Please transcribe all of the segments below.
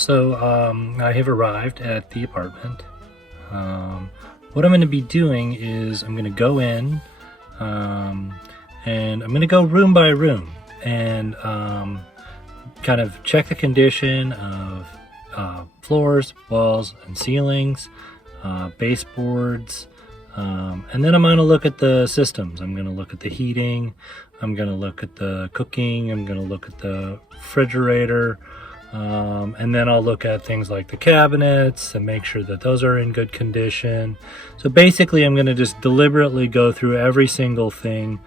So I have arrived at the apartment. What I'm going to be doing is I'm going to go in and I'm going to go room by room and kind of check the condition of floors, walls, and ceilings, baseboards, and then I'm going to look at the systems. I'm going to look at the heating, I'm going to look at the cooking, I'm going to look at the refrigerator, and then I'll look at things like the cabinets and make sure that those are in good condition. So basically I'm going to just deliberately go through every single thing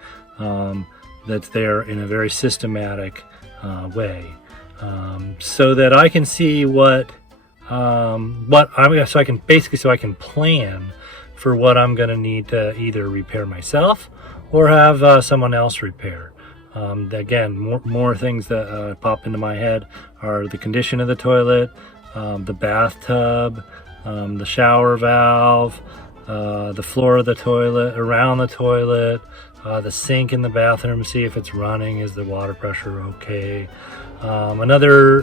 that's there in a very systematic way, so that I can see so I can plan for what I'm going to need to either repair myself or have someone else repair. Again, more things that pop into my head are the condition of the toilet, the bathtub, the shower valve, the floor of the toilet, around the toilet, the sink in the bathroom, see if it's running, is the water pressure okay. Another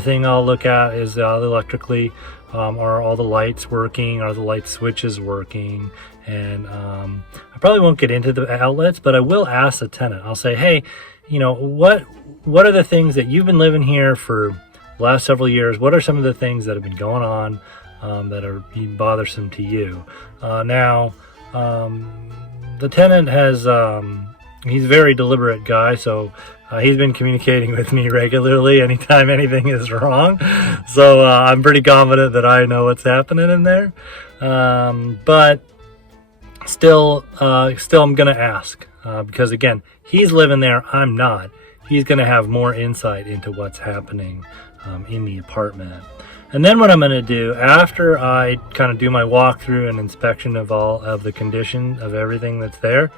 thing I'll look at is electrically, are all the lights working, are the light switches working, and I probably won't get into the outlets, but I will ask the tenant. I'll say, hey, what are the things that you've been living here for the last several years? What are some of the things that have been going on that are being bothersome to you? Now, the tenant has, he's a very deliberate guy, so he's been communicating with me regularly anytime anything is wrong. So I'm pretty confident that I know what's happening in there. But still I'm going to ask, because again, he's living there, I'm not. He's going to have more insight into what's happening in the apartment. And then what I'm going to do after I kind of do my walkthrough and inspection of all of the condition of everything that's there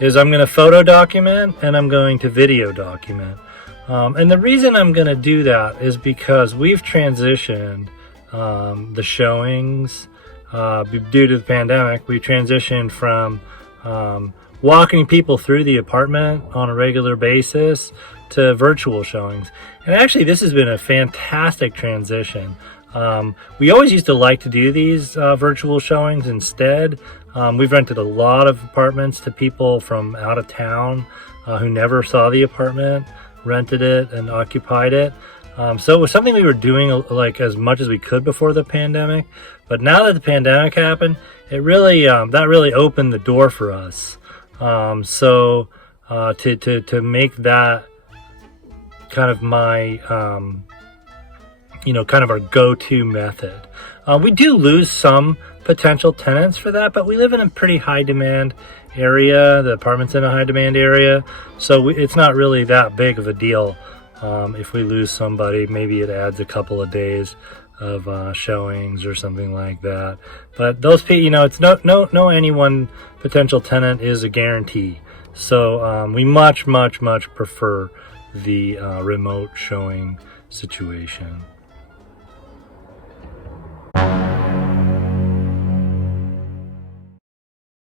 is I'm going to photo document and I'm going to video document. And the reason I'm going to do that is because we've transitioned the showings due to the pandemic. We transitioned from walking people through the apartment on a regular basis to virtual showings. And actually, this has been a fantastic transition. We always used to like to do these virtual showings instead. We've rented a lot of apartments to people from out of town who never saw the apartment, rented it, and occupied it. So it was something we were doing like as much as we could before the pandemic. But now that the pandemic happened, it really that really opened the door for us. So to make that kind of my kind of our go-to method. We do lose some potential tenants for that, but we live in a pretty high demand area. The apartment's in a high demand area, so it's not really that big of a deal. If we lose somebody, maybe it adds a couple of days of showings or something like that. But those people, it's no any one potential tenant is a guarantee. So we much prefer the remote showing situation.